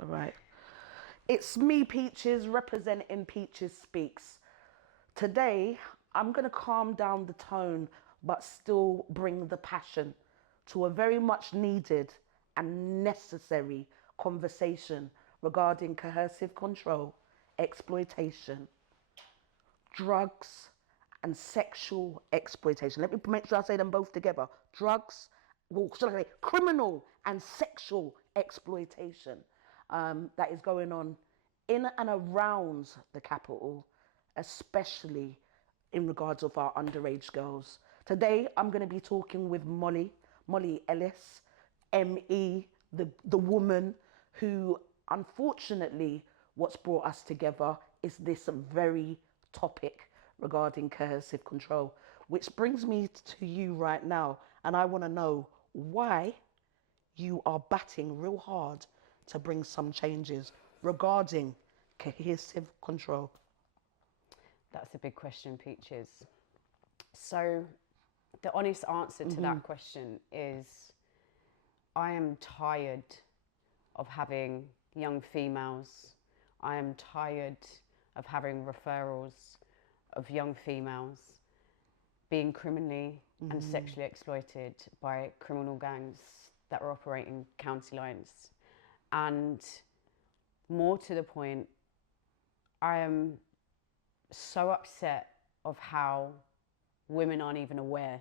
All right. It's me, Peaches, representing Peaches Speaks. Today, I'm going to calm down the tone, but still bring the passion to a very much needed and necessary conversation regarding coercive control, exploitation, drugs, and sexual exploitation. Let me make sure I say them both together. Drugs, well, should I say criminal and sexual exploitation that is going on in and around the capital, especially in regards of our underage girls. Today, I'm going to be talking with Molly Ellis, ME, the woman who, unfortunately, what's brought us together is this very topic regarding coercive control, which brings me to you right now. And I want to know why you are batting real hard to bring some changes regarding coercive control. That's a big question, Peaches. So, the honest answer to that question is I am tired of having young females. I am tired of having referrals of young females being criminally and sexually exploited by criminal gangs that are operating county lines. And more to the point, I am so upset of how women aren't even aware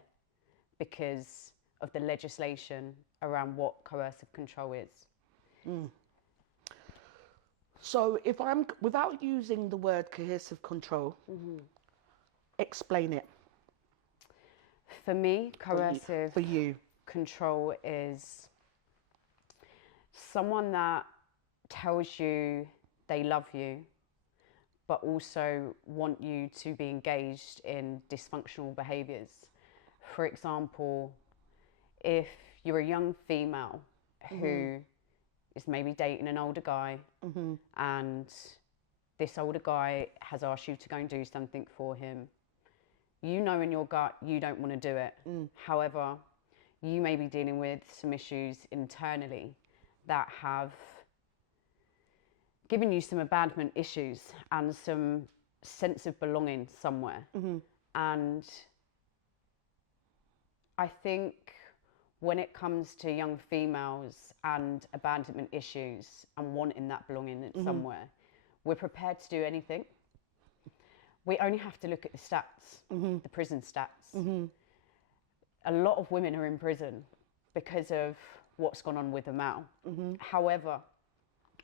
because of the legislation around what coercive control is. So if I'm, without using the word coercive control, explain it For me, for you. coercive For you. control is someone that tells you they love you, but also want you to be engaged in dysfunctional behaviours. For example, if you're a young female who is maybe dating an older guy and this older guy has asked you to go and do something for him, you know in your gut you don't want to do it. However, you may be dealing with some issues internally that have given you some abandonment issues and some sense of belonging somewhere. And I think when it comes to young females and abandonment issues and wanting that belonging somewhere, we're prepared to do anything. We only have to look at the stats, the prison stats. A lot of women are in prison because of what's gone on with the male. However,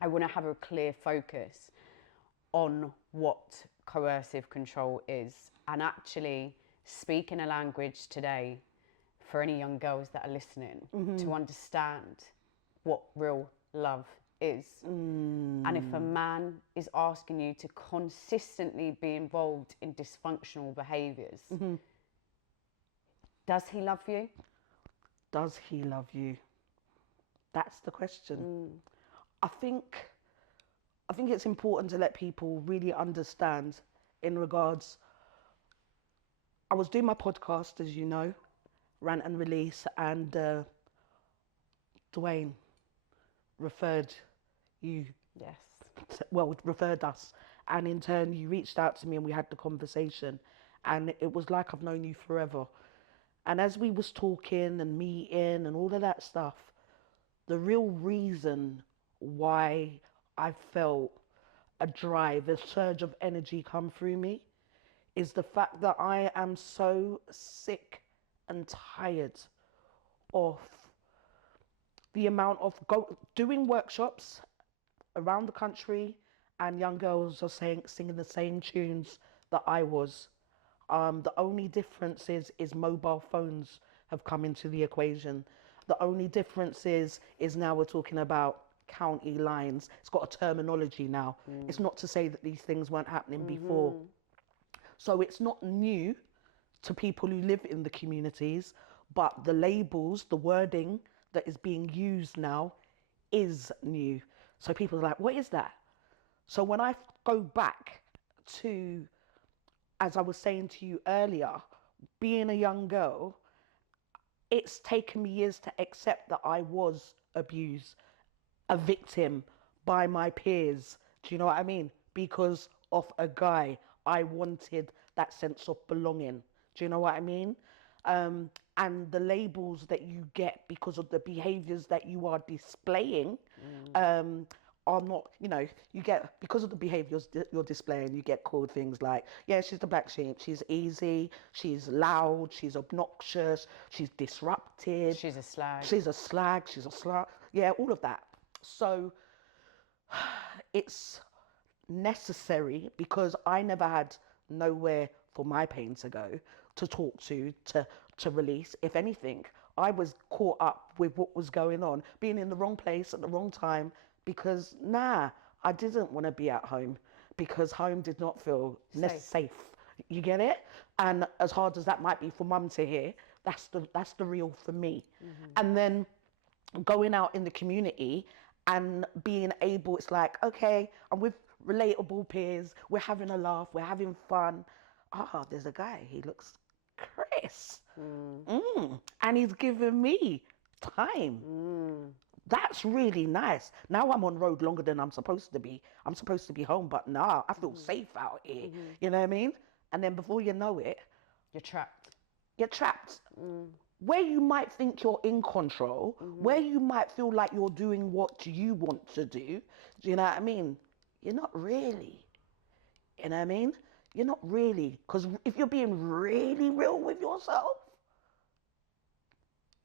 I want to have a clear focus on what coercive control is and actually speak in a language today for any young girls that are listening to understand what real love is. And if a man is asking you to consistently be involved in dysfunctional behaviours, does he love you? Does he love you? That's the question. I think it's important to let people really understand in regards. I was doing my podcast, as you know, Rant and Release, and Dwayne referred you, Yes. referred us, and in turn you reached out to me and we had the conversation, and it was like I've known you forever. And as we was talking and meeting and all of that stuff, the real reason why I felt a drive, a surge of energy come through me is the fact that I am so sick and tired of the amount of doing workshops around the country and young girls are singing the same tunes that I was. The only difference is mobile phones have come into the equation. The only difference is now we're talking about county lines. It's got a terminology now. It's not to say that these things weren't happening before. So it's not new to people who live in the communities, but the labels, the wording that is being used now is new. So people are like, what is that? So when I go back to, as I was saying to you earlier, being a young girl, it's taken me years to accept that I was abused, a victim, by my peers. Do you know what I mean? Because of a guy. I wanted that sense of belonging. Do you know what I mean? And the labels that you get because of the behaviors that you are displaying are not, you get, because of the behaviors you're displaying, you get called things like, yeah, she's the black sheep, she's easy, she's loud, she's obnoxious, she's disruptive. She's a slag. She's a slag, she's a slut. Yeah, all of that. So it's necessary because I never had nowhere for my pain to go, to talk to release. If anything, I was caught up with what was going on, being in the wrong place at the wrong time, because I didn't want to be at home because home did not feel safe. You get it? And as hard as that might be for mum to hear, that's the real for me. And then going out in the community and being able, it's like, okay, I'm with relatable peers, we're having a laugh, we're having fun. There's a guy, he looks Chris. And he's giving me time. That's really nice. Now I'm on road longer than I'm supposed to be. I'm supposed to be home, but nah, I feel safe out here. You know what I mean? And then before you know it, You're trapped. you're trapped. Where you might think you're in control, where you might feel like you're doing what you want to do you know what I mean? You're not really. You know what I mean? You're not really. Because if you're being really real with yourself,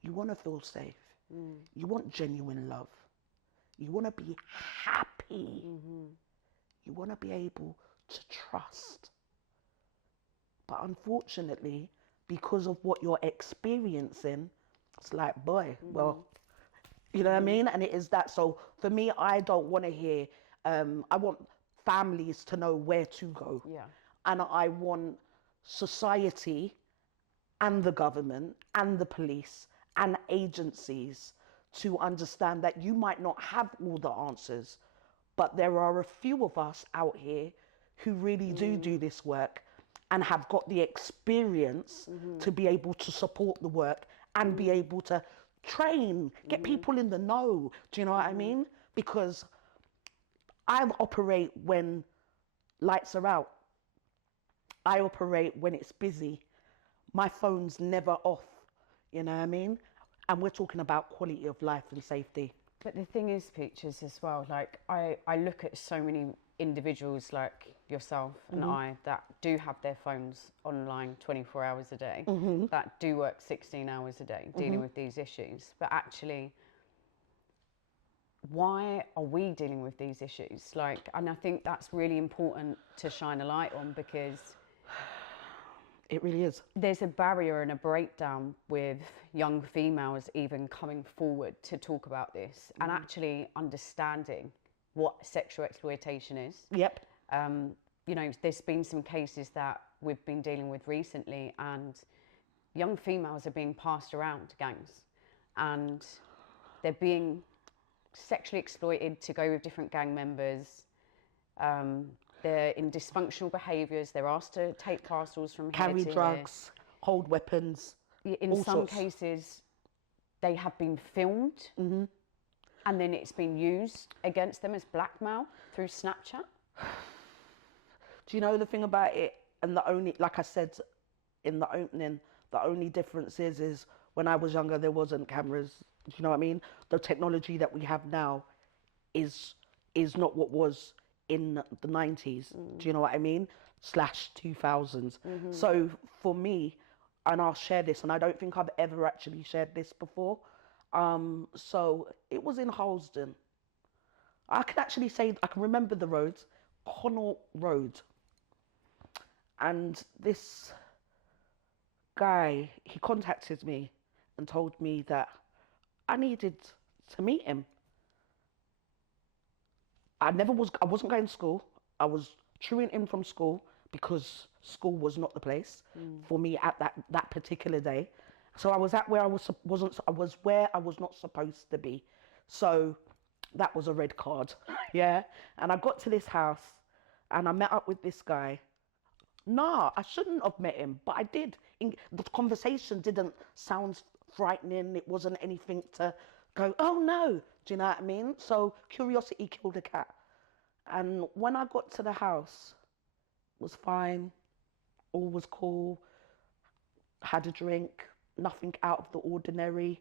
you want to feel safe. You want genuine love. You want to be happy. You want to be able to trust. But unfortunately, because of what you're experiencing, it's like, boy, well, you know what I mean? And it is that. So for me, I don't want to hear, I want families to know where to go. Yeah. And I want society and the government and the police and agencies to understand that you might not have all the answers, but there are a few of us out here who really do this work and have got the experience to be able to support the work and be able to train, get people in the know. Do you know what I mean? Because I operate when lights are out. I operate when it's busy. My phone's never off. You know what I mean? And we're talking about quality of life and safety. But the thing is, Peaches, as well, like I look at so many individuals like yourself and I that do have their phones online 24 hours a day, that do work 16 hours a day dealing with these issues. But actually, why are we dealing with these issues? Like, and I think that's really important to shine a light on, because it really is. There's a barrier and a breakdown with young females even coming forward to talk about this and actually understanding what sexual exploitation is. Yep. You know, there's been some cases that we've been dealing with recently, and young females are being passed around to gangs and they're being sexually exploited to go with different gang members. They're in dysfunctional behaviours. They're asked to take parcels from carry here to drugs, hold weapons. In some cases, they have been filmed, and then it's been used against them as blackmail through Snapchat. Do you know the thing about it? And the only, like I said in the opening, the only difference is when I was younger, there wasn't cameras. Do you know what I mean? The technology that we have now is not what was in the 90s. Do you know what I mean? /2000s. So for me, and I'll share this, and I don't think I've ever actually shared this before. So it was in Halsden. I can actually say, I can remember the roads, Connaught Road. And this guy, he contacted me and told me that I needed to meet him. I wasn't going to school. I was truing in from school because school was not the place for me at that particular day. So I was at where I was where I was not supposed to be. So that was a red card. Yeah. And I got to this house and I met up with this guy. Nah, I shouldn't have met him, but I did. The conversation didn't sound frightening. It wasn't anything to go, oh no, do you know what I mean? So curiosity killed a cat. And when I got to the house, it was fine, all was cool, had a drink, nothing out of the ordinary.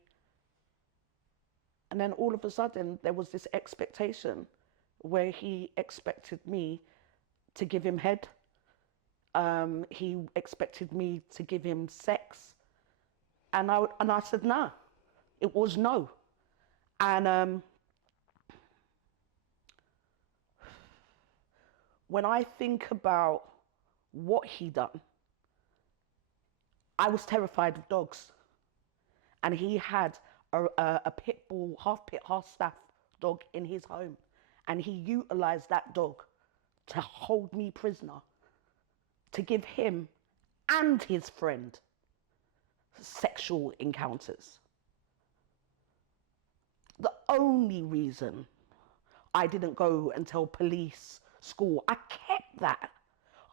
And then all of a sudden, there was this expectation where he expected me to give him head. He expected me to give him sex. And I said, no. It was no. And when I think about what he done, I was terrified of dogs. And he had a pit bull, half pit, half staff dog in his home. And he utilized that dog to hold me prisoner, to give him and his friend sexual encounters. The only reason I didn't go and tell police, school, I kept that.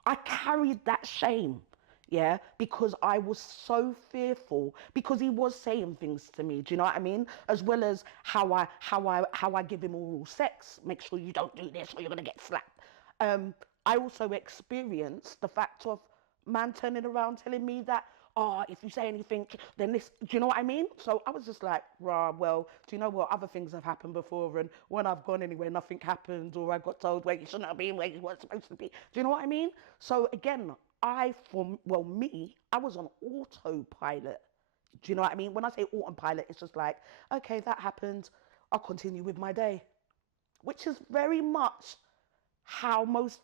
I carried that shame, yeah, because I was so fearful, because he was saying things to me, do you know what I mean? As well as how I give him oral sex, make sure you don't do this or you're gonna get slapped. I also experienced the fact of man turning around telling me that, oh, if you say anything, then this, do you know what I mean? So I was just like, rah, well, do you know what? Other things have happened before, and when I've gone anywhere, nothing happened, or I got told where you shouldn't have been, where you weren't supposed to be. Do you know what I mean? So again, I was on autopilot. Do you know what I mean? When I say autopilot, it's just like, okay, that happened, I'll continue with my day, which is very much how most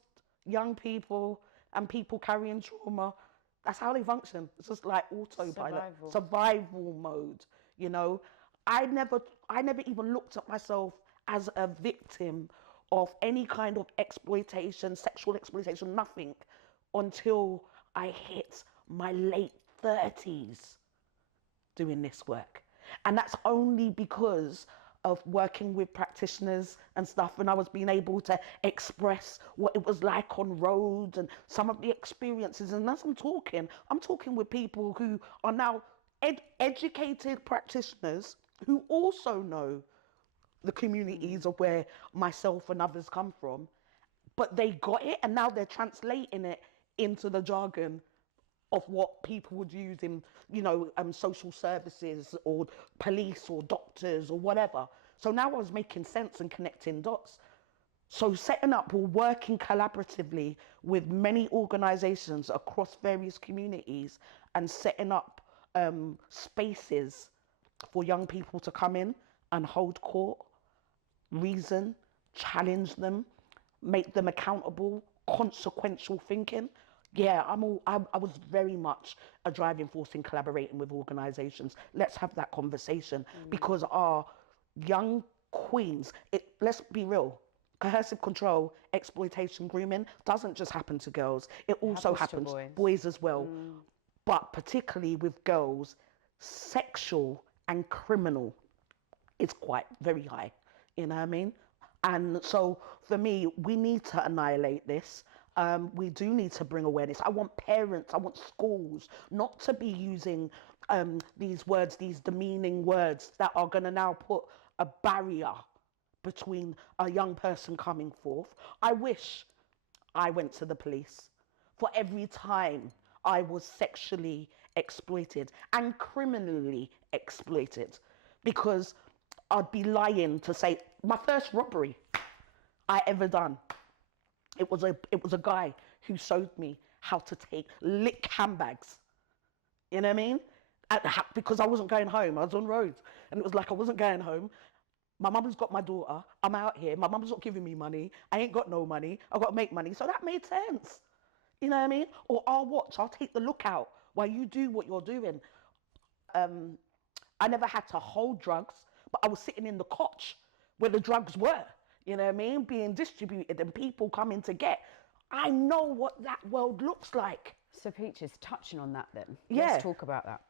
young people and people carrying trauma, that's how they function. It's just like autopilot, survival mode, you know. I never even looked at myself as a victim of any kind of exploitation, sexual exploitation, nothing, until I hit my late 30s doing this work. And that's only because of working with practitioners and stuff, and I was being able to express what it was like on roads and some of the experiences. And as I'm talking with people who are now educated practitioners who also know the communities of where myself and others come from, but they got it and now they're translating it into the jargon of what people would use in, social services or police or doctors or whatever. So now I was making sense and connecting dots. So setting up or working collaboratively with many organizations across various communities and setting up spaces for young people to come in and hold court, reason, challenge them, make them accountable, consequential thinking. Yeah, I was very much a driving force in collaborating with organisations. Let's have that conversation because our young queens, let's be real, coercive control, exploitation, grooming doesn't just happen to girls. It also happens to boys as well. But particularly with girls, sexual and criminal is quite very high. You know what I mean? And so for me, we need to annihilate this. We do need to bring awareness. I want parents, I want schools not to be using these words, these demeaning words that are going to now put a barrier between a young person coming forth. I wish I went to the police for every time I was sexually exploited and criminally exploited, because I'd be lying to say my first robbery I ever done, it was a guy who showed me how to lick handbags. You know what I mean? Because I wasn't going home. I was on roads. And it was like I wasn't going home. My mum's got my daughter. I'm out here. My mum's not giving me money. I ain't got no money. I've got to make money. So that made sense. You know what I mean? Or I'll watch. I'll take the lookout while you do what you're doing. I never had to hold drugs, but I was sitting in the cotch where the drugs were. You know what I mean? Being distributed and people coming to get. I know what that world looks like. So Peaches, touching on that then, Yeah. let's talk about that.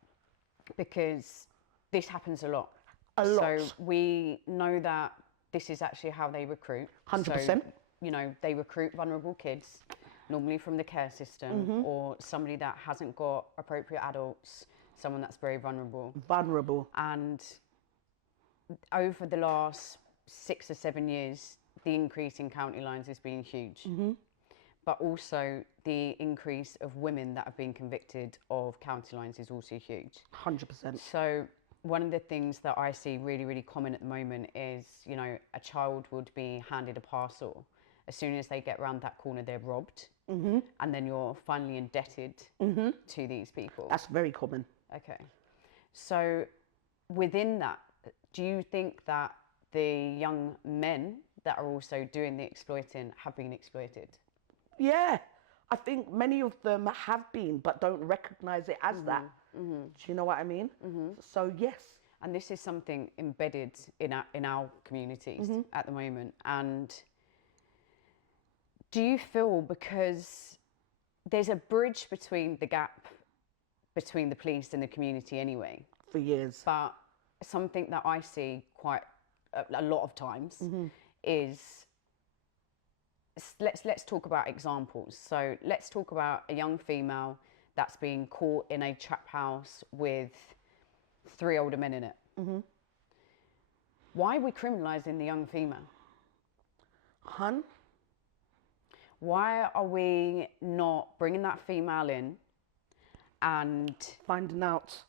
Because this happens a lot. A lot. So we know that this is actually how they recruit. 100%. So, they recruit vulnerable kids, normally from the care system or somebody that hasn't got appropriate adults, someone that's very vulnerable. Vulnerable. And over the last 6 or 7 years, the increase in county lines has been huge. But also the increase of women that have been convicted of county lines is also huge. 100%. So one of the things that I see really, really common at the moment is, you know, a child would be handed a parcel. As soon as they get around that corner, they're robbed. And then you're finally indebted to these people. That's very common. Okay. So within that, do you think that the young men that are also doing the exploiting have been exploited? Yeah, I think many of them have been, but don't recognize it as that. Do you know what I mean? So yes. And this is something embedded in our communities at the moment. And do you feel, because there's a bridge between the gap between the police and the community anyway, For years. but something that I see quite a lot of times is, let's talk about examples. So let's talk about a young female that's been caught in a trap house with 3 older men in it. Why are we criminalising the young female? Hun? Why are we not bringing that female in and Finding out.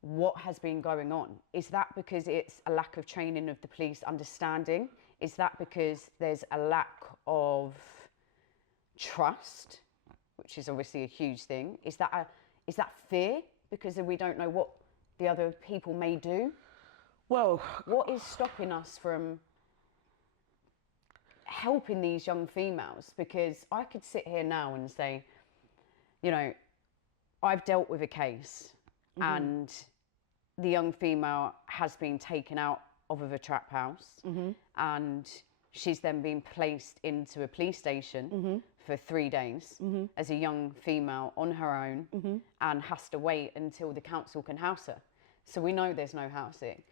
what has been going on? Is that because it's a lack of training of the police understanding? Is that because there's a lack of trust, which is obviously a huge thing? Is that fear because we don't know what the other people may do? Well, What is stopping us from helping these young females? Because I could sit here now and say, you know, I've dealt with a case and the young female has been taken out of a trap house and she's then been placed into a police station for 3 days as a young female on her own and has to wait until the council can house her. So we know there's no housing.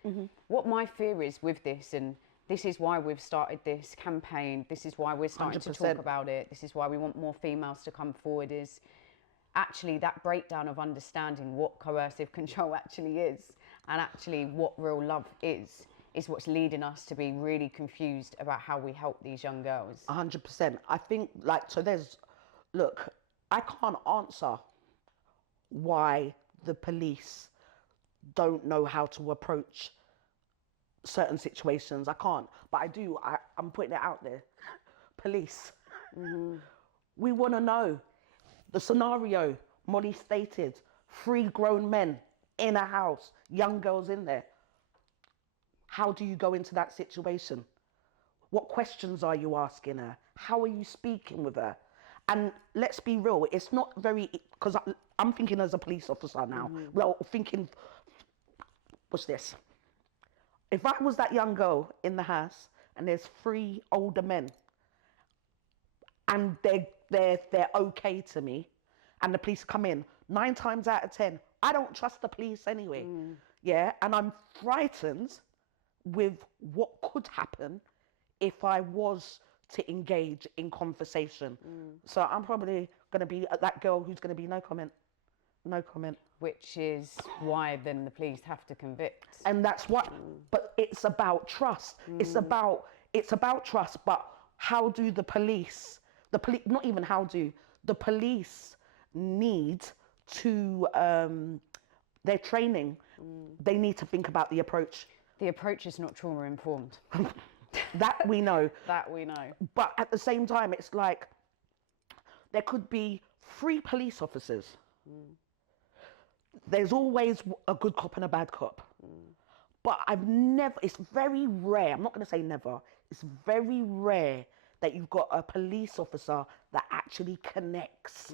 What my fear is with this, and this is why we've started this campaign, this is why we're starting to 100%. talk about it, this is why we want more females to come forward, is actually that breakdown of understanding what coercive control actually is and actually what real love is what's leading us to be really confused about how we help these young girls. 100%. I think, look, I can't answer why the police don't know how to approach certain situations. I can't, but I do. I'm putting it out there. Police, we want to know the scenario. Molly stated 3 grown men in a house, young girls in there. How do you go into that situation? What questions are you asking her? How are you speaking with her? And let's be real, it's not very, because I'm thinking as a police officer now, well, thinking, what's this? If I was that young girl in the house and there's 3 older men and they're okay to me and the police come in, 9 times out of 10, I don't trust the police anyway. Yeah, and I'm frightened with what could happen if I was to engage in conversation. So I'm probably going to be that girl who's going to be no comment. No comment. Which is why then the police have to convict. And that's what, but it's about trust. It's about trust, but how do the police, not even how do, the police need to, their training, they need to think about the approach. The approach is not trauma informed. That we know. That we know. But at the same time, it's like there could be 3 police officers. There's always a good cop and a bad cop. But it's very rare, I'm not going to say never, it's very rare that you've got a police officer that actually connects,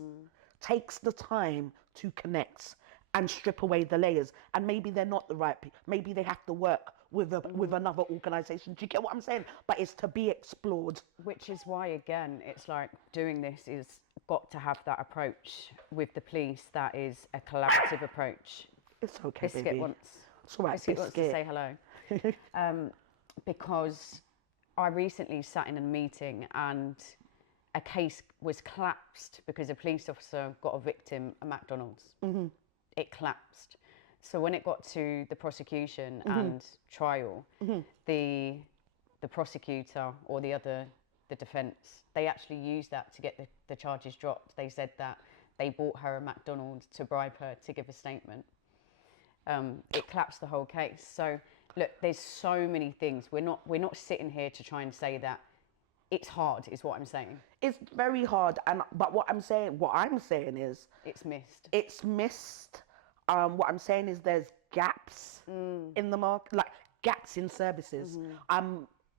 takes the time to connect and strip away the layers. And maybe they're not the right people. Maybe they have to work with another organisation. Do you get what I'm saying? But it's to be explored. Which is why, again, it's like doing this is got to have that approach with the police that is a collaborative approach. It's okay, Biscuit baby. It's all right, Biscuit wants to say hello. Because I recently sat in a meeting and a case was collapsed because a police officer got a victim at McDonald's. It collapsed. So when it got to the prosecution and trial, the prosecutor or the defence, they actually used that to get the charges dropped. They said that they bought her a McDonald's to bribe her to give a statement. It collapsed the whole case. So look, there's so many things. We're not sitting here to try and say that it's hard, is what I'm saying. It's very hard, but what I'm saying is It's missed. It's missed. What I'm saying is there's gaps in the market, like gaps in services.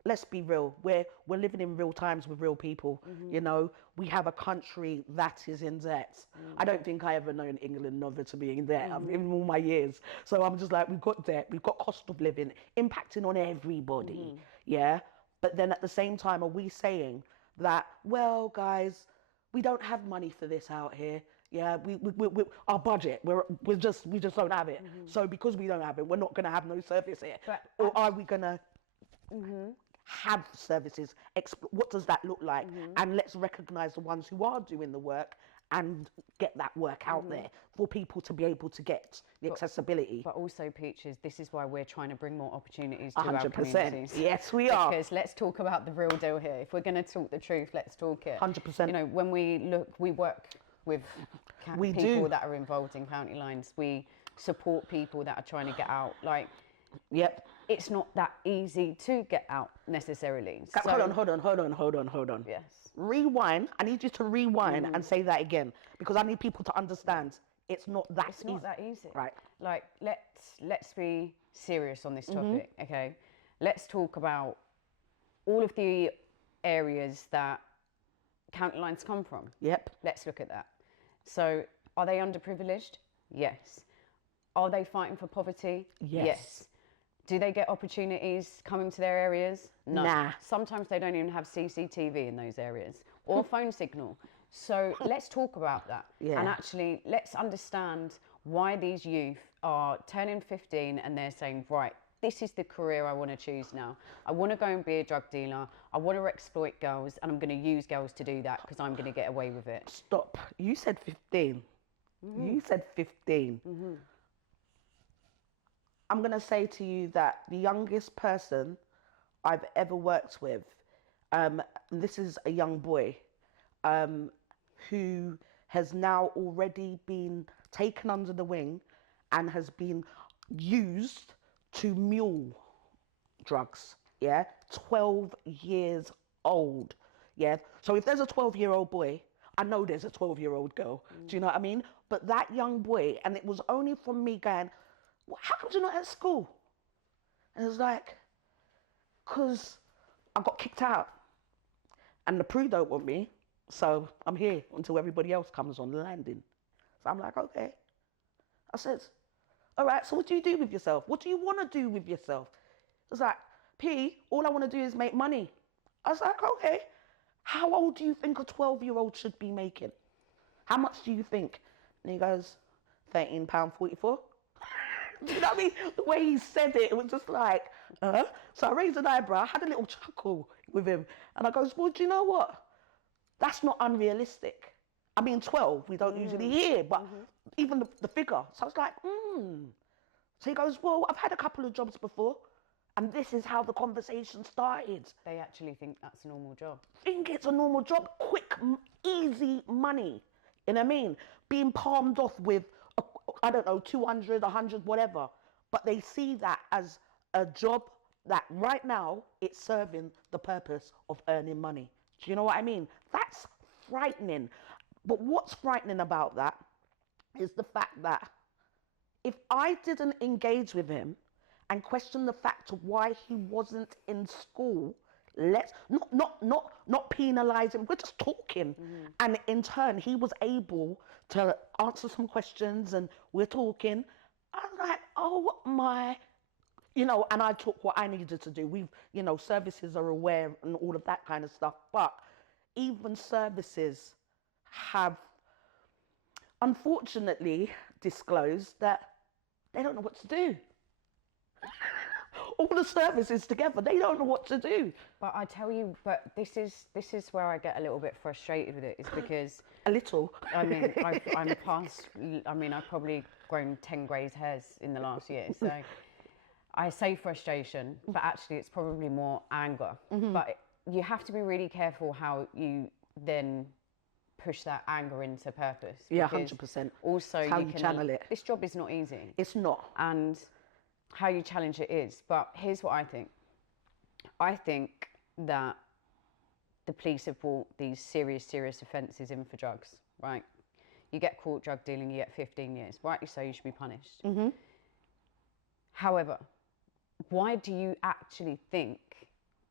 Let's be real. We're living in real times with real people. You know, we have a country that is in debt. I don't think I ever known England never to be in debt in all my years. So I'm just like, we've got debt, we've got cost of living impacting on everybody. Yeah. But then at the same time, are we saying that, well, guys, we don't have money for this out here? Yeah, we our budget, we just don't have it. So because we don't have it, we're not going to have no service here. Or are we going to have services? What does that look like? And let's recognise the ones who are doing the work and get that work out there for people to be able to get the accessibility. But also, Peaches, this is why we're trying to bring more opportunities to our 100%. communities. Yes, we are. Because let's talk about the real deal here. If we're going to talk the truth, let's talk it. 100%. You know, when we work with people that are involved in county lines. We support people that are trying to get out. Like, it's not that easy to get out necessarily. Hold on. Yes. Rewind. I need you to rewind and say that again, because I need people to understand it's not that easy. It's not that easy. Right. Like, let's be serious on this topic, okay? Let's talk about all of the areas that county lines come from. Yep. Let's look at that. So, are they underprivileged? Yes. Are they fighting for poverty? Yes. Do they get opportunities coming to their areas? No. Nah. Sometimes they don't even have CCTV in those areas or phone signal. So let's talk about that. Yeah. And actually, let's understand why these youth are turning 15 and they're saying, right, this is the career I want to choose now. I want to go and be a drug dealer. I want to exploit girls, and I'm going to use girls to do that because I'm going to get away with it. Stop. You said 15. You said 15. I'm going to say to you that the youngest person I've ever worked with, this is a young boy who has now already been taken under the wing and has been used to mule drugs. 12 years old. So if there's a 12-year-old boy, I know there's a 12-year-old girl. Do you know what I mean? But that young boy, and it was only from me going, well, how come you're not at school? And it was like, because I got kicked out and the Prue don't want me, so I'm here until everybody else comes on the landing. So I'm like, okay. I said, all right, so what do you do with yourself? What do you want to do with yourself? It was like, P, all I want to do is make money. I was like, okay. How old do you think a 12-year-old should be making? How much do you think? And he goes, £13.44. Do you know what I mean? The way he said it, it was just like, So I raised an eyebrow, I had a little chuckle with him. And I goes, well, do you know what? That's not unrealistic. I mean, 12, we don't usually hear, but even the figure. So I was like, So he goes, well, I've had a couple of jobs before, and this is how the conversation started. They actually think that's a normal job. Think it's a normal job, quick, easy money. You know what I mean? Being palmed off with, I don't know, 200, 100, whatever. But they see that as a job that right now it's serving the purpose of earning money. Do you know what I mean? That's frightening. But what's frightening about that is the fact that if I didn't engage with him and question the fact of why he wasn't in school, let's not penalize him, we're just talking. And in turn, he was able to answer some questions and we're talking. I was like, oh my, and I took what I needed to do. We've, services are aware and all of that kind of stuff. But even services have unfortunately disclosed that they don't know what to do. All the services together, they don't know what to do. But I tell you, this is where I get a little bit frustrated with it, is because a little. I mean, I'm past. I mean, I probably grown 10 grey hairs in the last year. So I say frustration, but actually it's probably more anger. But you have to be really careful how you then push that anger into purpose. Yeah, because 100%. Also, It's how you channel it. This job is not easy. It's not. And how you challenge it is. But here's what I think. I think that the police have brought these serious offences in for drugs, right? You get caught drug dealing, you get 15 years. Rightly so, you should be punished. However, why do you actually think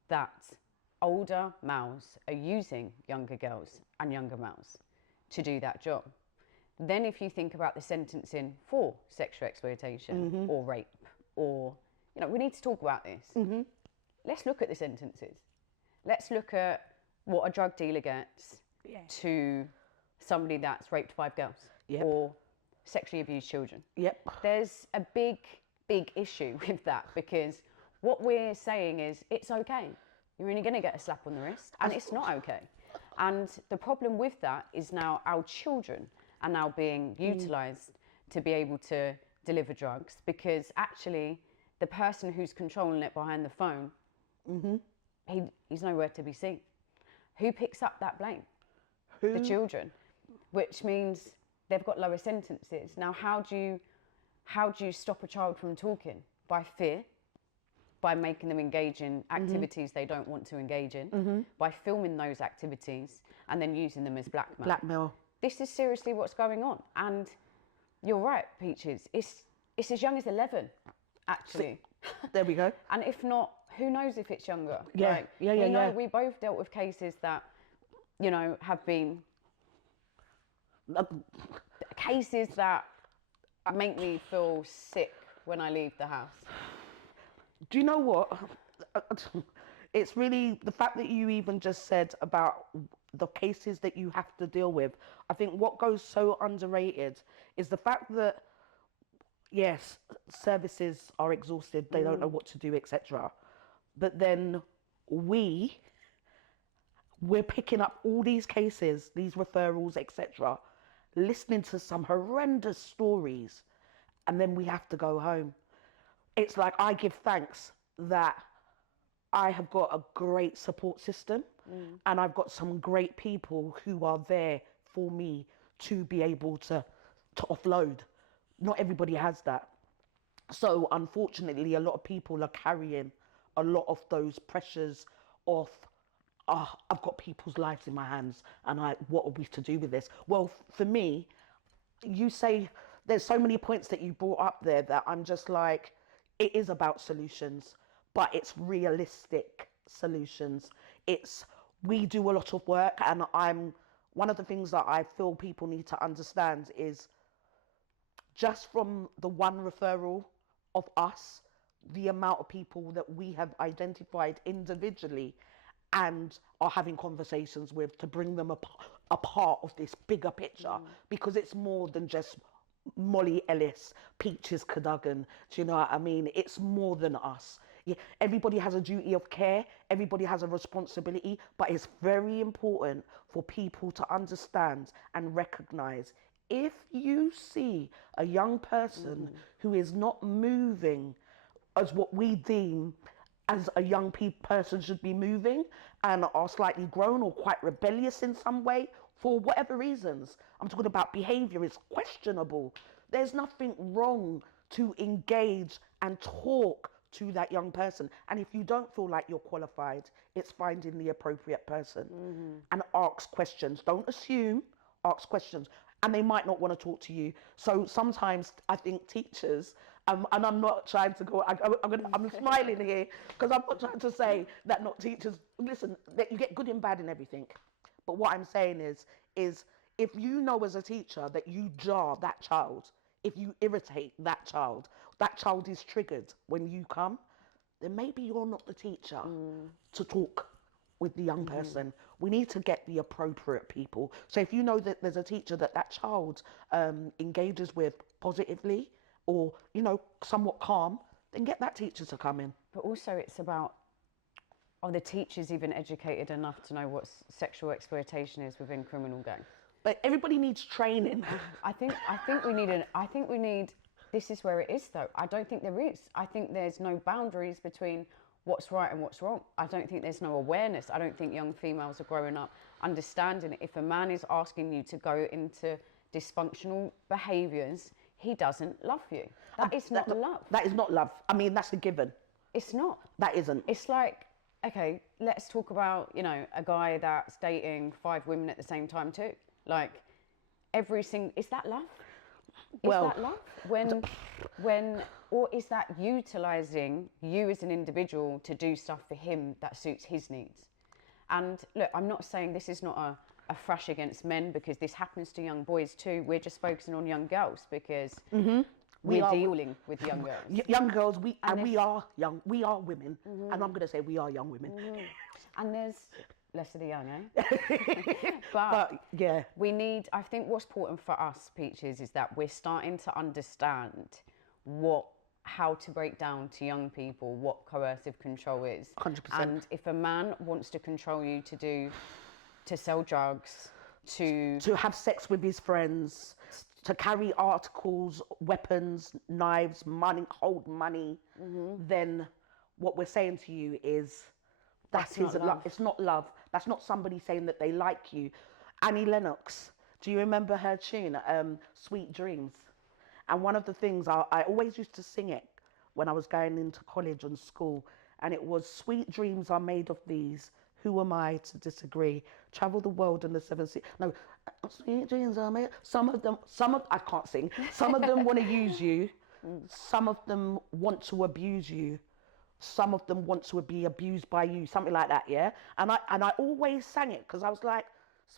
that older males are using younger girls and younger males to do that job? Then if you think about the sentencing for sexual exploitation or rape, or, you know, we need to talk about this. Let's look at the sentences. Let's look at what a drug dealer gets to somebody that's raped 5 girls or sexually abused children. There's a big issue with that, because what we're saying is it's okay. You're only going to get a slap on the wrist, and it's not okay. And the problem with that is now our children are now being utilised to be able to deliver drugs, because actually the person who's controlling it behind the phone, he's nowhere to be seen. Who picks up that blame? The children, which means they've got lower sentences. Now, how do you stop a child from talking? By fear, by making them engage in activities they don't want to engage in, by filming those activities and then using them as blackmail. This is seriously what's going on. And you're right, Peaches, it's as young as 11, actually. There we go. And if not, who knows if it's younger? Yeah, Like, we both dealt with cases that, you know, have been cases that make me feel sick when I leave the house. Do you know what? It's really the fact that you even just said about the cases that you have to deal with. I think what goes so underrated is the fact that, yes, services are exhausted, they don't know what to do, etc. But then we're picking up all these cases, these referrals, etc., listening to some horrendous stories, and then we have to go home. It's like, I give thanks that I have got a great support system and I've got some great people who are there for me to be able to offload. Not everybody has that. So unfortunately, a lot of people are carrying a lot of those pressures of, I've got people's lives in my hands, and what are we to do with this? Well, for me, you say there's so many points that you brought up there that I'm just like, it is about solutions, but it's realistic solutions. We do a lot of work, and one of the things that I feel people need to understand is, just from the one referral of us, the amount of people that we have identified individually and are having conversations with to bring them a part of this bigger picture, because it's more than just Molly Ellis, Peaches Cadogan. Do you know what I mean? It's more than us. Yeah, everybody has a duty of care, everybody has a responsibility, but it's very important for people to understand and recognize, if you see a young person who is not moving as what we deem as a young person should be moving, and are slightly grown or quite rebellious in some way, for whatever reasons, I'm talking about behavior is questionable, there's nothing wrong to engage and talk to that young person. And if you don't feel like you're qualified, it's finding the appropriate person and ask questions. Don't assume, ask questions. And they might not want to talk to you. So sometimes I think teachers, and I'm not trying to go, I'm smiling here, because I'm not trying to say that not teachers, listen, that you get good and bad in everything. But what I'm saying is if you know as a teacher that you jar that child, if you irritate that child is triggered when you come, then maybe you're not the teacher to talk with the young person. We need to get the appropriate people. So if you know that there's a teacher that child engages with positively, or, you know, somewhat calm, then get that teacher to come in. But also it's about, are the teachers even educated enough to know what sexual exploitation is within criminal gangs? But everybody needs training. I think we need. This is where it is, though. I don't think there is. I think there's no boundaries between what's right and what's wrong. I don't think there's no awareness. I don't think young females are growing up understanding it. If a man is asking you to go into dysfunctional behaviours, he doesn't love you. That is not love. That is not love. I mean, that's a given. It's not. That isn't. It's like, okay, let's talk about, you know, a guy that's dating 5 women at the same time too. Like, is that love? Is that love? Or is that utilising you as an individual to do stuff for him that suits his needs? And look, I'm not saying this is not a thrash against men, because this happens to young boys too. We're just focusing on young girls because we're dealing with young girls. Young girls, we are young. We are women. And I'm going to say we are young women. And there's less of the young, eh? but yeah. I think what's important for us, Peaches, is that we're starting to understand how to break down to young people what coercive control is. 100%. And if a man wants to control you to sell drugs, to have sex with his friends, to carry articles, weapons, knives, money, hold money, then what we're saying to you is that's his love. It's not love. That's not somebody saying that they like you. Annie Lennox, do you remember her tune, Sweet Dreams? And one of the things, I always used to sing it when I was going into college and school, and it was, sweet dreams are made of these. Who am I to disagree? Travel the world in the 7 seas. No, sweet dreams are made. I can't sing. Some of them want to use you. Some of them want to abuse you. Some of them want to be abused by you. Something like that, yeah? And I always sang it because I was like,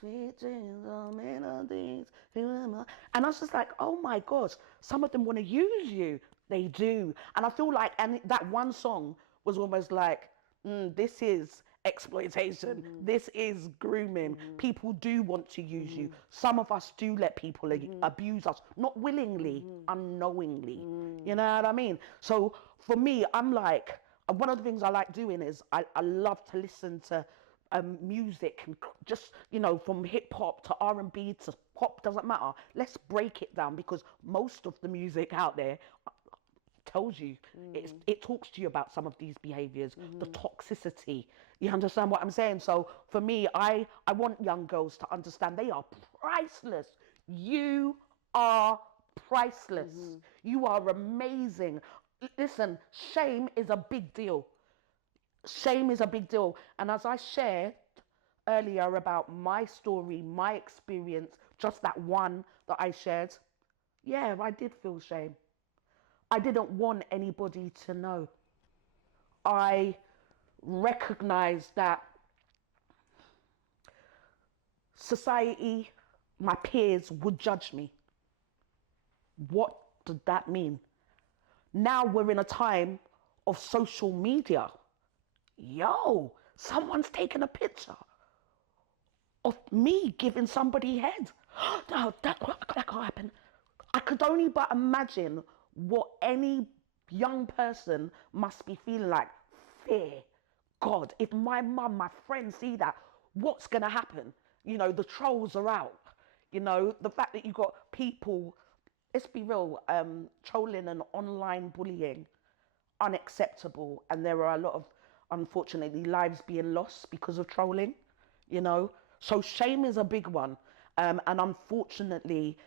sweet dreams are made of these. Who am I? And I was just like, oh my gosh, some of them want to use you. They do. And I feel like, and that one song was almost like, this is exploitation. This is grooming. People do want to use you. Some of us do let people abuse us, not willingly, unknowingly. You know what I mean? So for me, I'm like, one of the things I like doing is I love to listen to music, and just, you know, from hip hop to R&B to pop, doesn't matter. Let's break it down, because most of the music out there tells you, it talks to you about some of these behaviors, the toxicity. You understand what I'm saying? So for me, I want young girls to understand they are priceless. You are priceless. You are amazing. Listen, shame is a big deal. Shame is a big deal. And as I shared earlier about my story, my experience, just that one that I shared, yeah, I did feel shame. I didn't want anybody to know. I recognized that society, my peers, would judge me. What did that mean? Now we're in a time of social media. Yo, someone's taken a picture of me giving somebody head. No, that can't happen. I could only but imagine what any young person must be feeling like. Fear. God, if my mum, my friends see that, what's going to happen? You know, the trolls are out. You know, the fact that you've got people, let's be real, trolling and online bullying, unacceptable. And there are a lot of, unfortunately, lives being lost because of trolling, you know. So shame is a big one. And unfortunately,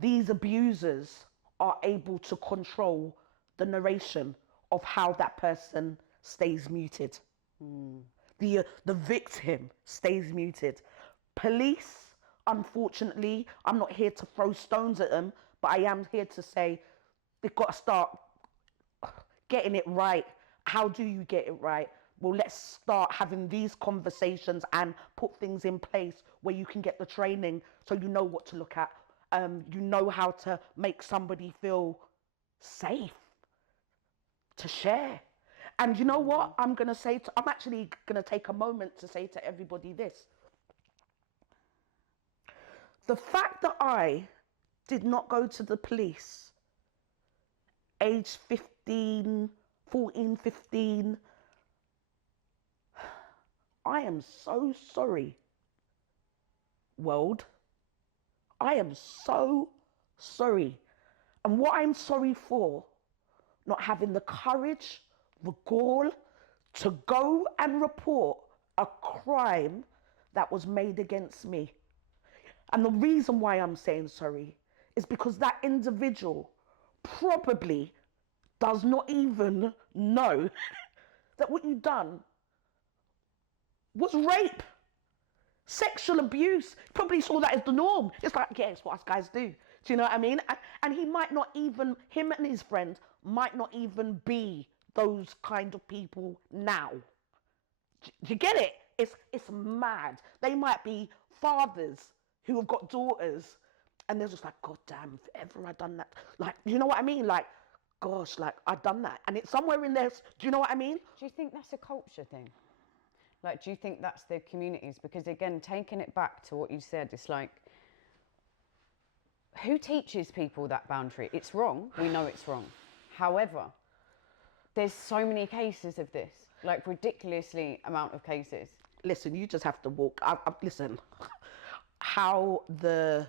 these abusers are able to control the narration of how that person stays muted. The victim stays muted. Police, unfortunately, I'm not here to throw stones at them, but I am here to say they've got to start getting it right. How do you get it right? Well, let's start having these conversations and put things in place where you can get the training so you know what to look at. You know how to make somebody feel safe to share. And you know what? I'm actually going to take a moment to say to everybody this. The fact that I did not go to the police age 14, 15, I am so sorry, world. I am so sorry. And what I'm sorry for, not having the courage, the gall to go and report a crime that was made against me. And the reason why I'm saying sorry is because that individual probably does not even know that what you've done was rape, sexual abuse. Probably saw that as the norm. It's like, yeah, it's what us guys do. Do you know what I mean? And he might not even, him and his friends might not even be those kind of people now. Do you get it? It's mad. They might be fathers who have got daughters, and they're just like, God damn, if ever I done that. Like, you know what I mean? Like, gosh, like I've done that, and it's somewhere in there. Do you know what I mean? Do you think that's a culture thing? Like, do you think that's the communities? Because again, taking it back to what you said, it's like, who teaches people that boundary? It's wrong. We know it's wrong. However, there's so many cases of this, like ridiculously amount of cases. Listen, you just have to walk. Listen, how the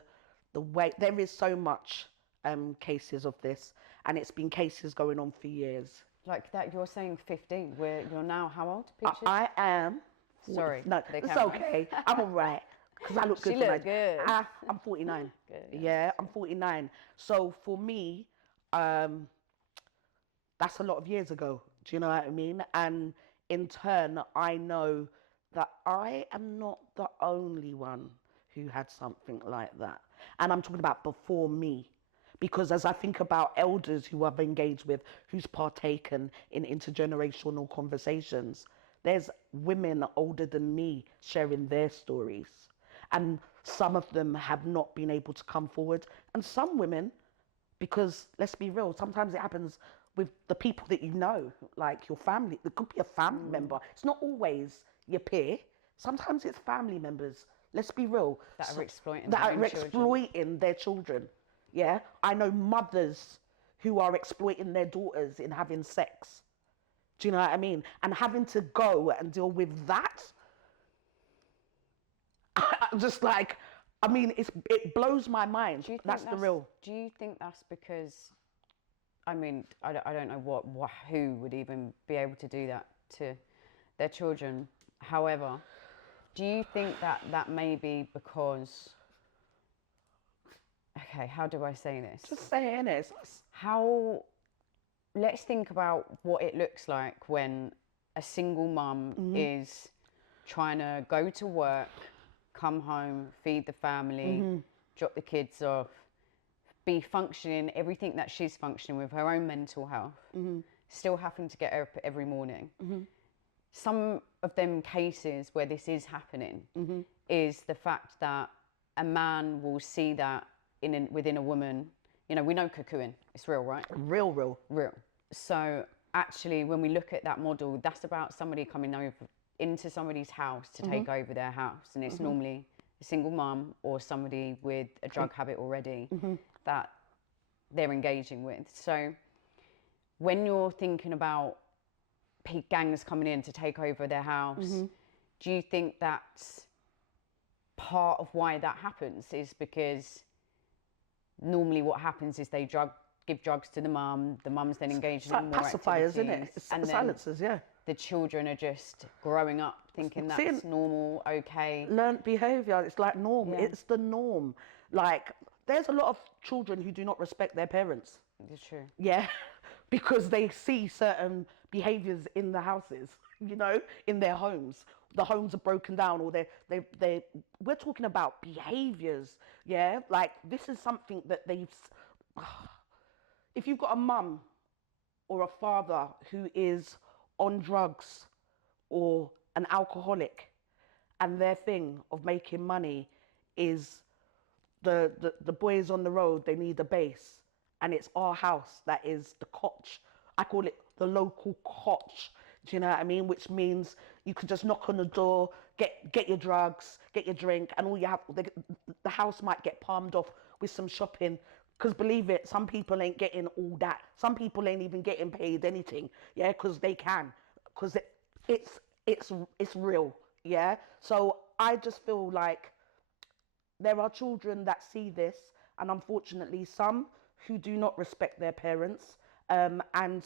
way there is so much cases of this, and it's been cases going on for years. Like that, you're saying 15, where you're now how old? Peaches? I am. Sorry, no, it's okay. I'm all right because I look good. She look good. I'm 49. Good. Yeah, I'm 49. So for me, that's a lot of years ago. Do you know what I mean? And in turn, I know that I am not the only one who had something like that. And I'm talking about before me. Because as I think about elders who I've engaged with, who's partaken in intergenerational conversations, there's women older than me sharing their stories. And some of them have not been able to come forward. And some women, because let's be real, sometimes it happens with the people that you know, like your family. It could be a family member. It's not always your peer. Sometimes it's family members. Let's be real. That are exploiting their children. Yeah, I know mothers who are exploiting their daughters in having sex. Do you know what I mean? And having to go and deal with that, just like, I mean, it blows my mind. That's the real. Do you think that's because, I mean, I don't know who would even be able to do that to their children. However, do you think that may be because, okay, how do I say this? Just saying it. Let's think about what it looks like when a single mum is trying to go to work, come home, feed the family, drop the kids off, be functioning, everything that she's functioning with, her own mental health, still having to get her up every morning. Some of them cases where this is happening is the fact that a man will see that within a woman. You know, we know cocooning, it's real, right? Real. So actually, when we look at that model, that's about somebody coming over into somebody's house to take over their house. And it's normally a single mum or somebody with a drug habit already that they're engaging with. So when you're thinking about gangs coming in to take over their house, do you think that's part of why that happens? Is because normally what happens is they give drugs to the mum's then engaged in more pacifiers, activities. Isn't it? It's silencers, yeah. The children are just growing up thinking that's normal, okay. Learned behaviour, it's like norm. Yeah. It's the norm. Like, there's a lot of children who do not respect their parents. It's true. Yeah, because they see certain behaviours in the houses, you know, in their homes. The homes are broken down, or we're talking about behaviours, yeah? Like, this is something that if you've got a mum or a father who is on drugs or an alcoholic, and their thing of making money is the boys on the road, they need a base, and it's our house that is the cotch. I call it the local cotch. Do you know what I mean? Which means you could just knock on the door, get your drugs, get your drink, and all you have, the house might get palmed off with some shopping. Because believe it, some people ain't getting all that. Some people ain't even getting paid anything, yeah, because they can, because it's real, yeah. So I just feel like There are children that see this, and unfortunately, some who do not respect their parents. And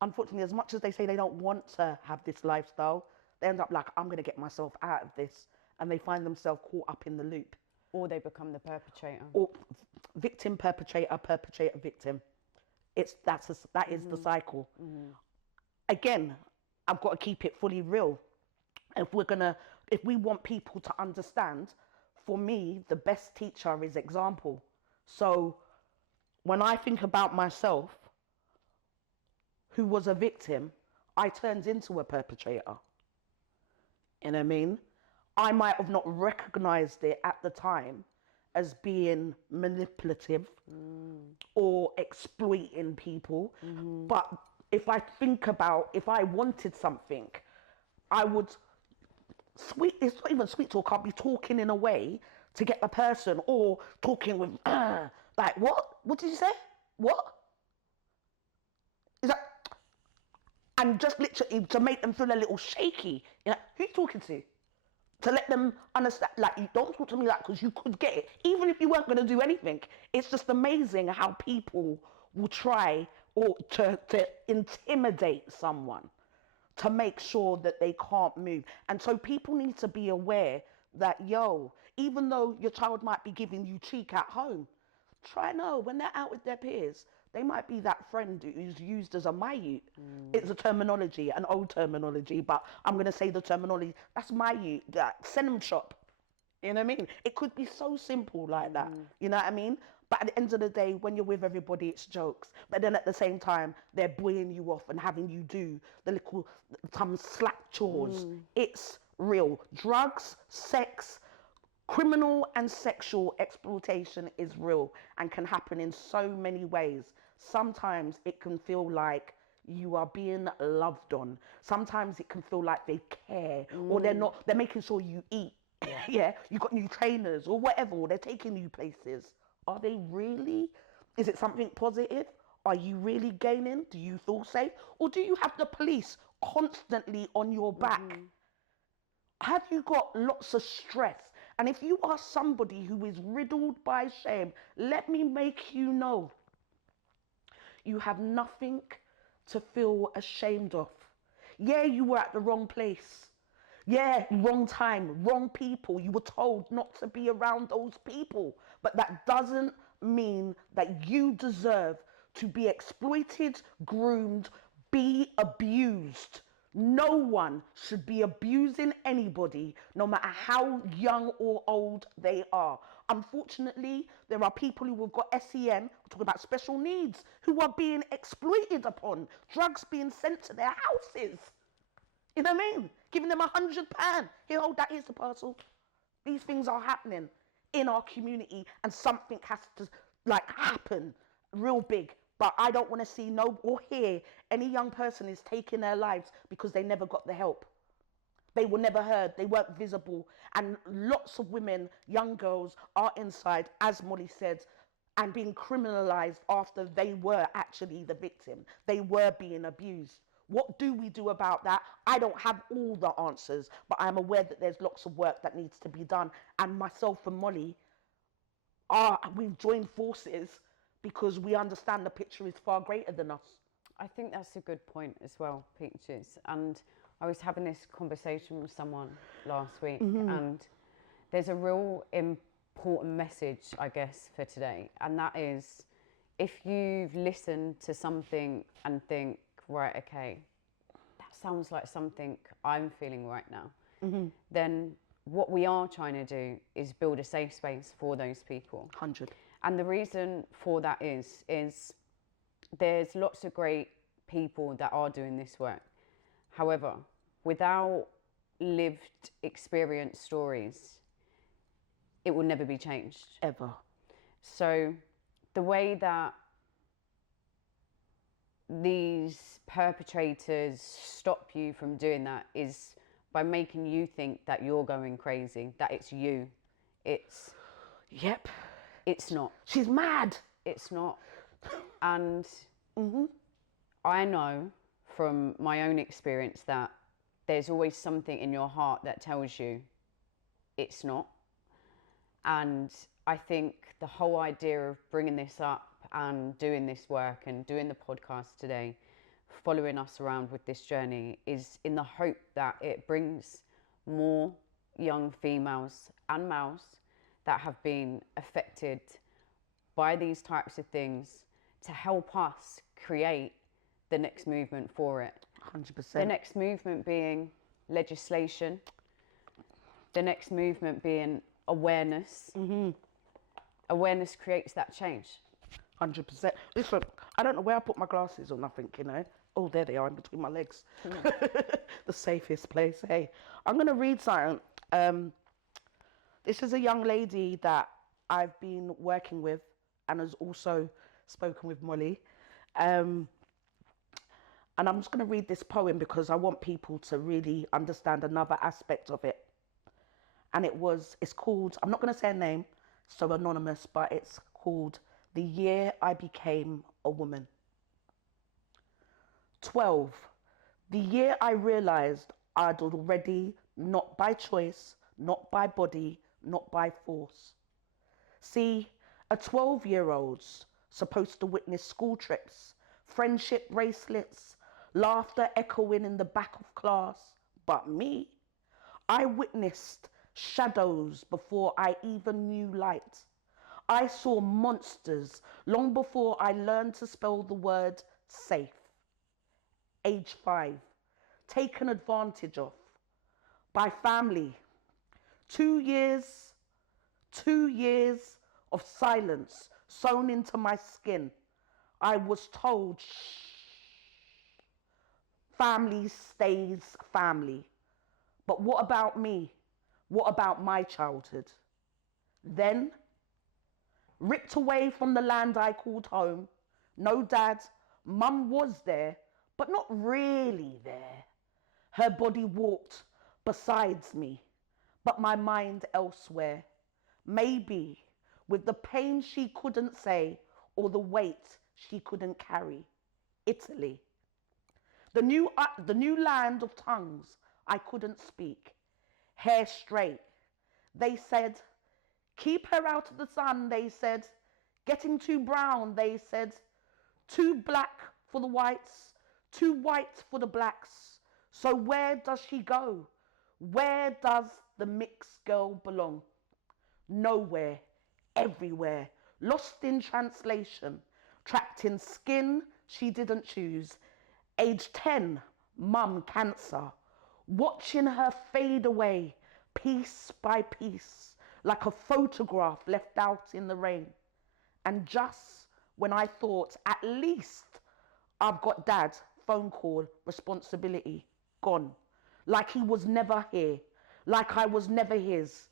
unfortunately, as much as they say they don't want to have this lifestyle, they end up like, I'm going to get myself out of this. And they find themselves caught up in the loop. Or they become the perpetrator. Or victim, perpetrator, perpetrator, victim. That is the cycle. Again, I've got to keep it fully real. If we want people to understand, for me, the best teacher is example. So when I think about myself, who was a victim, I turned into a perpetrator. You know what I mean? I might have not recognized it at the time as being manipulative or exploiting people. But if I think about, if I wanted something, I would, it's not even sweet talk, I'll be talking in a way to get the person, or talking with, like, what? What did you say? What? Is that, and just literally to make them feel a little shaky. You know, who you talking to let them understand, like, you don't talk to me like, because you could get it, even if you weren't going to do anything. It's just amazing how people will try or to intimidate someone to make sure that they can't move. And so people need to be aware that, even though your child might be giving you cheek at home, when they're out with their peers, they might be that friend who's used as a mayute. It's a terminology, an old terminology, but I'm going to say the terminology. That's mayute, send them shop. You know what I mean? It could be so simple like that. You know what I mean? But at the end of the day, when you're with everybody, it's jokes. But then at the same time, they're buoying you off and having you do the little some slack chores. It's real. Drugs, sex, criminal and sexual exploitation is real and can happen in so many ways. Sometimes it can feel like you are being loved on. Sometimes it can feel like they care, or they're making sure you eat. Yeah, you got new trainers or whatever, or they're taking you places. Are they really? Is it something positive? Are you really gaining? Do you feel safe? Or do you have the police constantly on your back? Have you got lots of stress? And if you are somebody who is riddled by shame, let me make you know, you have nothing to feel ashamed of. Yeah, you were at the wrong place. Yeah, wrong time, wrong people. You were told not to be around those people. But that doesn't mean that you deserve to be exploited, groomed, be abused. No one should be abusing anybody, no matter how young or old they are. Unfortunately, there are people who have got SEN, we're talking about special needs, who are being exploited upon, drugs being sent to their houses. You know what I mean? Giving them £100. Here, hold that, here's the parcel. These things are happening in our community, and something has to happen real big. But I don't want to see or hear any young person is taking their lives because they never got the help. They were never heard. They weren't visible. And lots of women, young girls, are inside, as Molly said, and being criminalized after they were actually the victim. They were being abused. What do we do about that? I don't have all the answers, but I'm aware that there's lots of work that needs to be done. And myself and Molly, we've joined forces because we understand the picture is far greater than us. I think that's a good point as well, Peaches. And I was having this conversation with someone last week, and there's a real important message, I guess, for today. And that is, if you've listened to something and think, right, okay, that sounds like something I'm feeling right now, then what we are trying to do is build a safe space for those people. 100. And the reason for that is there's lots of great people that are doing this work. However, without lived experience stories, it will never be changed. Ever. So the way that these perpetrators stop you from doing that is by making you think that you're going crazy, that it's you. Yep. It's not. She's mad. It's not. And I know from my own experience that there's always something in your heart that tells you it's not. And I think the whole idea of bringing this up and doing this work and doing the podcast today, following us around with this journey, is in the hope that it brings more young females and males that have been affected by these types of things to help us create the next movement for it. 100%. The next movement being legislation, the next movement being awareness. Awareness creates that change. 100%. Listen, I don't know where I put my glasses or nothing, you know. Oh, there they are in between my legs. The safest place. Hey, I'm going to read something. This is a young lady that I've been working with and has also spoken with Molly. And I'm just going to read this poem because I want people to really understand another aspect of it. And it's called, I'm not going to say a name, so anonymous, but it's called The Year I Became a Woman. 12, the year I realized I'd already, not by choice, not by body, not by force. See, a 12-year-old's supposed to witness school trips, friendship bracelets, laughter echoing in the back of class. But me, I witnessed shadows before I even knew light. I saw monsters long before I learned to spell the word safe. Age 5, taken advantage of by family. 2 years of silence sewn into my skin. I was told, shh, family stays family. But what about me? What about my childhood? Then, ripped away from the land I called home. No dad, mum was there, but not really there. Her body walked besides me, but my mind elsewhere. Maybe with the pain she couldn't say or the weight she couldn't carry. Italy. The new land of tongues I couldn't speak. Hair straight. They said, keep her out of the sun, they said. Getting too brown, they said. Too black for the whites, too white for the blacks. So where does she go? Where does the mixed girl belong? Nowhere, everywhere, lost in translation, trapped in skin she didn't choose. Age 10, mum cancer, watching her fade away, piece by piece, like a photograph left out in the rain. And just when I thought, at least I've got dad, phone call, responsibility, gone. Like he was never here, like I was never his.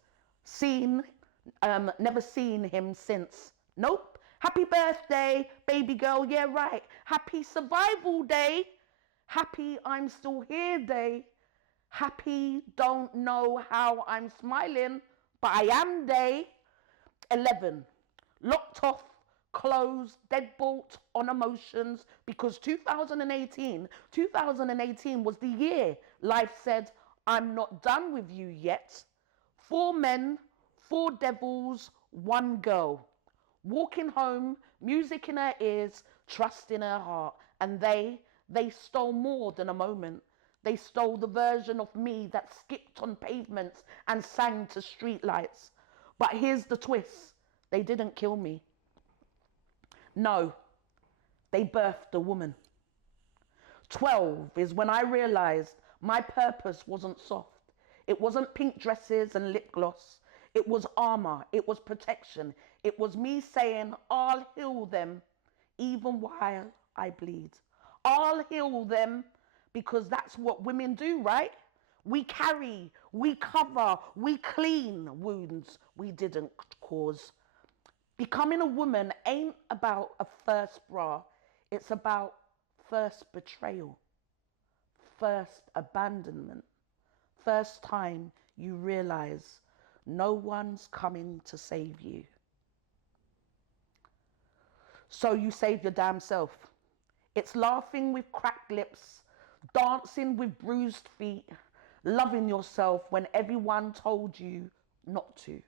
Never seen him since. Nope. Happy birthday, baby girl, yeah right. Happy survival day. Happy I'm still here day. Happy don't know how I'm smiling, but I am day. 11. Locked off, closed, deadbolt on emotions because 2018 was the year life said, I'm not done with you yet. 4 men, 4 devils, 1 girl. Walking home, music in her ears, trust in her heart. And they stole more than a moment. They stole the version of me that skipped on pavements and sang to streetlights. But here's the twist. They didn't kill me. No, they birthed a woman. 12 is when I realized my purpose wasn't soft. It wasn't pink dresses and lip gloss. It was armor. It was protection. It was me saying, I'll heal them even while I bleed. I'll heal them because that's what women do, right? We carry, we cover, we clean wounds we didn't cause. Becoming a woman ain't about a first bra. It's about first betrayal, first abandonment, first time you realize no one's coming to save you. So you save your damn self. It's laughing with cracked lips, dancing with bruised feet, loving yourself when everyone told you not to.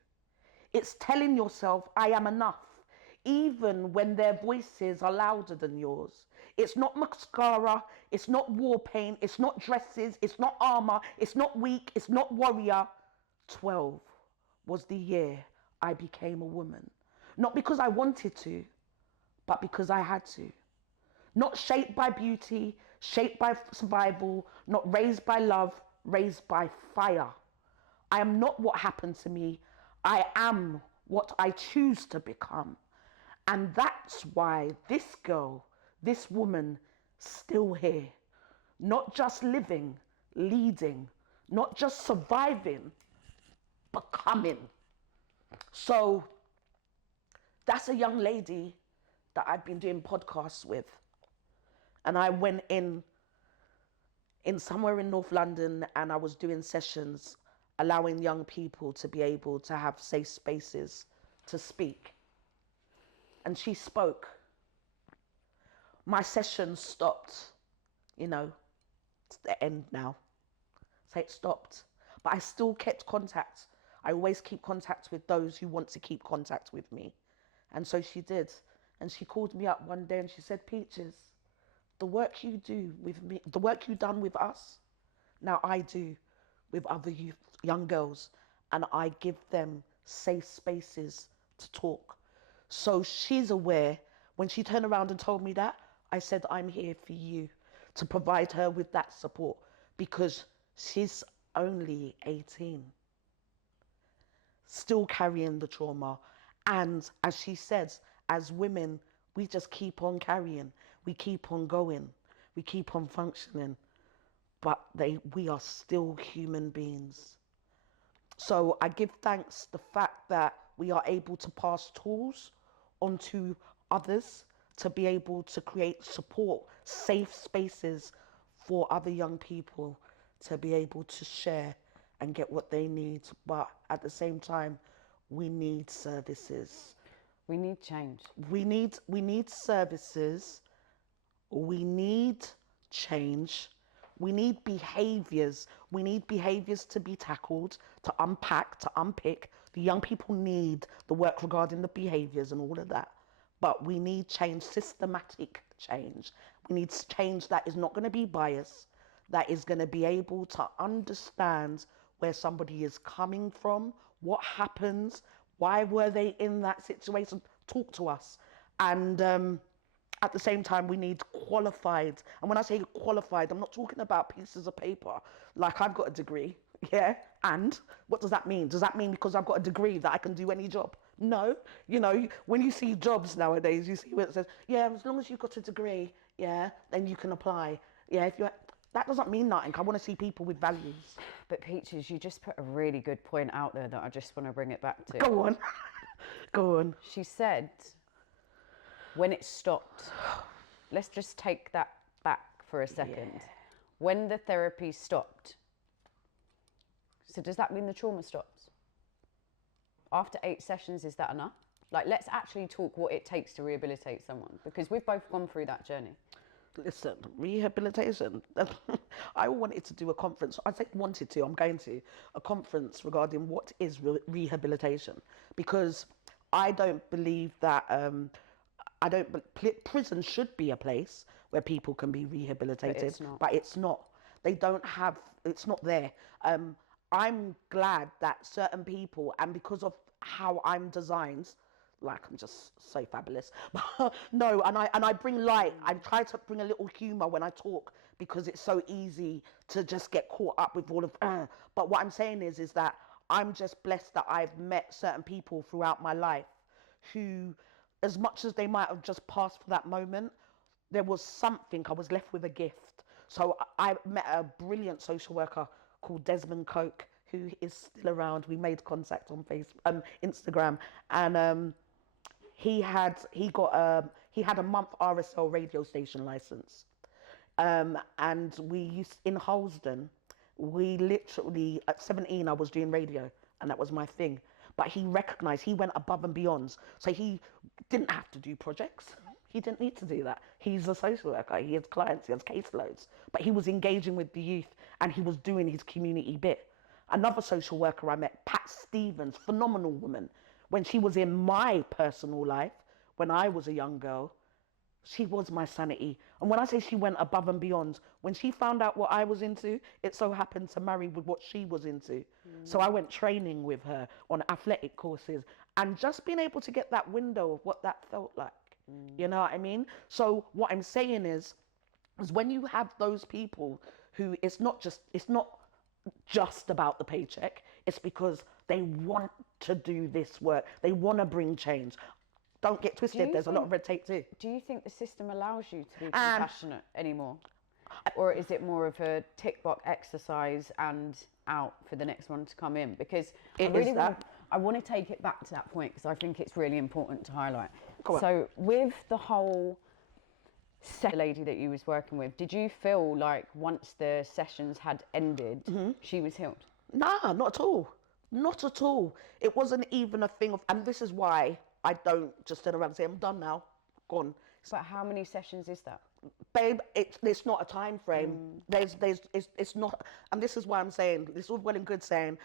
It's telling yourself, I am enough, even when their voices are louder than yours. It's not mascara, it's not war paint, it's not dresses, it's not armor, it's not weak, it's not warrior. 12 was the year I became a woman. Not because I wanted to, but because I had to. Not shaped by beauty, shaped by survival, not raised by love, raised by fire. I am not what happened to me. I am what I choose to become. And that's why this girl, this woman, still here. Not just living, leading, not just surviving, becoming. So that's a young lady that I've been doing podcasts with. And I went in somewhere in North London, and I was doing sessions allowing young people to be able to have safe spaces to speak. And she spoke. My session stopped, it's the end now. So it stopped. But I still kept contact. I always keep contact with those who want to keep contact with me. And so she did. And she called me up one day and she said, Peaches, the work you do with me, the work you've done with us, now I do with other youth, young girls, and I give them safe spaces to talk. So she's aware. When she turned around and told me that, I said, I'm here for you to provide her with that support, because she's only 18, still carrying the trauma. And as she says, as women, we just keep on carrying. We keep on going. We keep on functioning. But we are still human beings. So I give thanks the fact that we are able to pass tools onto others to be able to create support, safe spaces for other young people to be able to share and get what they need. But at the same time, we need services. We need change. We need services. We need change. We need behaviors. We need behaviors to be tackled, to unpack, to unpick. The young people need the work regarding the behaviors and all of that. But we need change, systematic change. We need change that is not going to be biased, that is going to be able to understand where somebody is coming from, what happens, why were they in that situation. Talk to us. And at the same time, we need qualified. And when I say qualified, I'm not talking about pieces of paper. Like, I've got a degree, yeah? And what does that mean? Does that mean because I've got a degree that I can do any job? No. When you see jobs nowadays, you see where it says, yeah, as long as you've got a degree, yeah, then you can apply. Yeah, that doesn't mean nothing. I want to see people with values. But Peaches, you just put a really good point out there that I just want to bring it back to. Go on. Go on. She said, when it stopped, let's just take that back for a second. Yeah. When the therapy stopped, so does that mean the trauma stops? After 8 sessions, is that enough? Like, let's actually talk what it takes to rehabilitate someone, because we've both gone through that journey. Listen, rehabilitation. I wanted to do a conference. I say wanted to, I'm going to, a conference regarding what is rehabilitation. Because I don't believe that, prison should be a place where people can be rehabilitated. But it's not. They don't have, it's not there. I'm glad that certain people, and because of how I'm designed, like I'm just so fabulous. No, and I bring light. I try to bring a little humor when I talk, because it's so easy to just get caught up with all of. But what I'm saying is that I'm just blessed that I've met certain people throughout my life who, as much as they might have just passed for that moment, there was something. I was left with a gift. So I met a brilliant social worker called Desmond Coke, who is still around. We made contact on Facebook, Instagram, and he had a month RSL radio station license, and we used in Holston. We literally at 17, I was doing radio, and that was my thing. But he recognised, he went above and beyond. So he didn't have to do projects. He didn't need to do that. He's a social worker. He has clients. He has caseloads. But he was engaging with the youth, and he was doing his community bit. Another social worker I met, Pat Stevens, phenomenal woman. When she was in my personal life, when I was a young girl, she was my sanity. And when I say she went above and beyond, when she found out what I was into, it so happened to marry with what she was into. So I went training with her on athletic courses, and just being able to get that window of what that felt like. You know what I mean? So what I'm saying is when you have those people who it's not just about the paycheck, it's because they want to do this work. They want to bring change. Don't get twisted, there's a lot of red tape too. Do you think the system allows you to be compassionate anymore? Or is it more of a tick box exercise and out for the next one to come in? Because I want to take it back to that point, because I think it's really important to highlight. So with the whole lady that you was working with, did you feel like once the sessions had ended, she was healed? Nah, not at all. Not at all. It wasn't even a thing of, and this is why I don't just turn around and say, I'm done now, gone. But how many sessions is that? Babe, it's not a time frame. It's not, and this is why I'm saying, this is all well and good saying,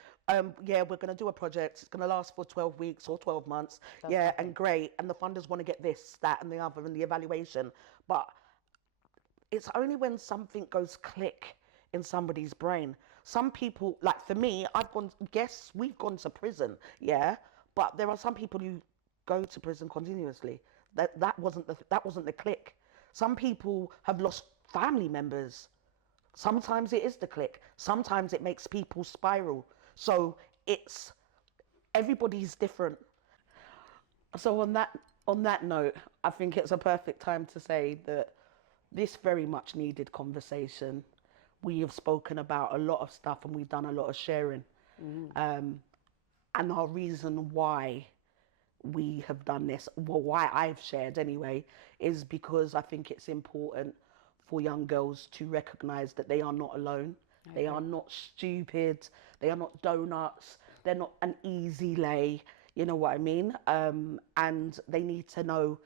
yeah, we're going to do a project, it's going to last for 12 weeks or 12 months. And great. And the funders want to get this, that, and the other, and the evaluation. But it's only when something goes click in somebody's brain. Some people, like for me, we've gone to prison, yeah, but there are some people who go to prison continuously. That wasn't the click. Some people have lost family members. Sometimes it is the click. Sometimes it makes people spiral. So everybody's different. So on that note, I think it's a perfect time to say that this very much needed conversation. We have spoken about a lot of stuff and we've done a lot of sharing. And our reason why we have done this, well, why I've shared anyway, is because I think it's important for young girls to recognise that they are not alone. They are not stupid. They are not donuts. They're not an easy lay. You know what I mean? And they need to know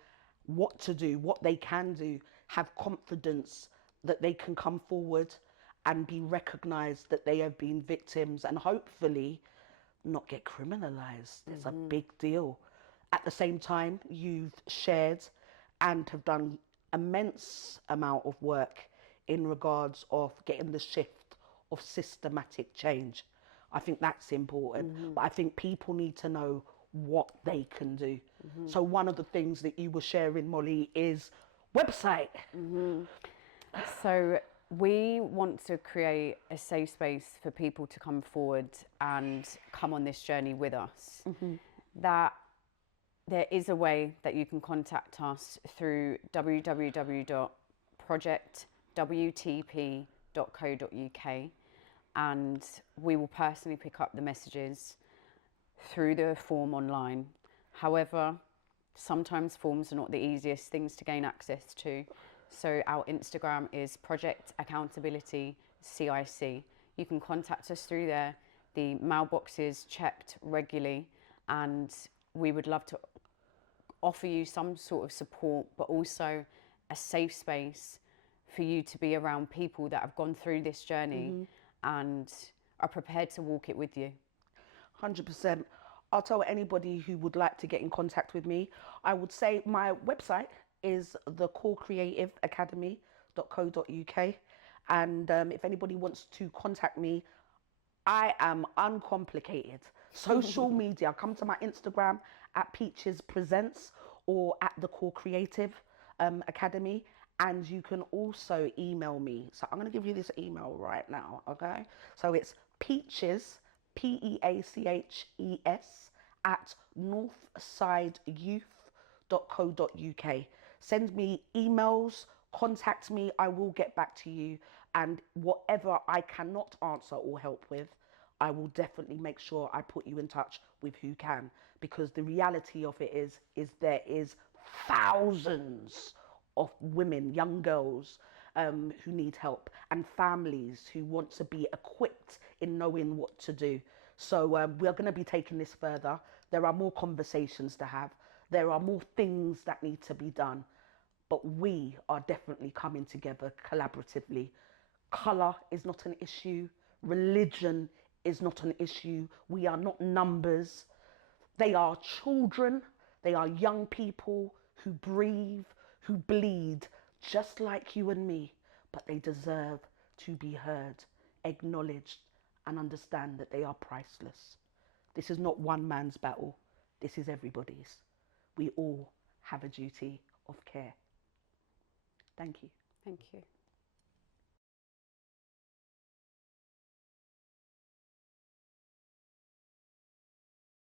what to do, what they can do, have confidence that they can come forward and be recognised that they have been victims, and hopefully not get criminalised. It's a big deal. At the same time, you've shared and have done immense amount of work in regards of getting the shift of systematic change. I think that's important. But I think people need to know what they can do. So one of the things that you were sharing, Molly, is website. So we want to create a safe space for people to come forward and come on this journey with us. That there is a way that you can contact us through www.projectwtp.co.uk, and we will personally pick up the messages through the form online. However, sometimes forms are not the easiest things to gain access to. So our Instagram is Project Accountability CIC. You can contact us through there. The mailbox is checked regularly, and we would love to offer you some sort of support, but also a safe space for you to be around people that have gone through this journey and are prepared to walk it with you. 100%. I'll tell anybody who would like to get in contact with me, I would say my website is thecreativeacademy.co.uk. And if anybody wants to contact me, I am uncomplicated. Social media, come to my Instagram at Peaches Presents or at the Core Creative Academy. And you can also email me. So I'm going to give you this email right now, okay? So it's Peaches, Peaches, at northsideyouth.co.uk. Send me emails, contact me, I will get back to you. And whatever I cannot answer or help with, I will definitely make sure I put you in touch with who can. Because the reality of it is there is thousands of women, young girls, who need help, and families who want to be equipped in knowing what to do. So we're going to be taking this further. There are more conversations to have. There are more things that need to be done. But we are definitely coming together collaboratively. Colour is not an issue. Religion is not an issue. We are not numbers. They are children, they are young people who breathe, who bleed, just like you and me, but they deserve to be heard, acknowledged, and understand that they are priceless. This is not one man's battle, this is everybody's. We all have a duty of care. Thank you. Thank you.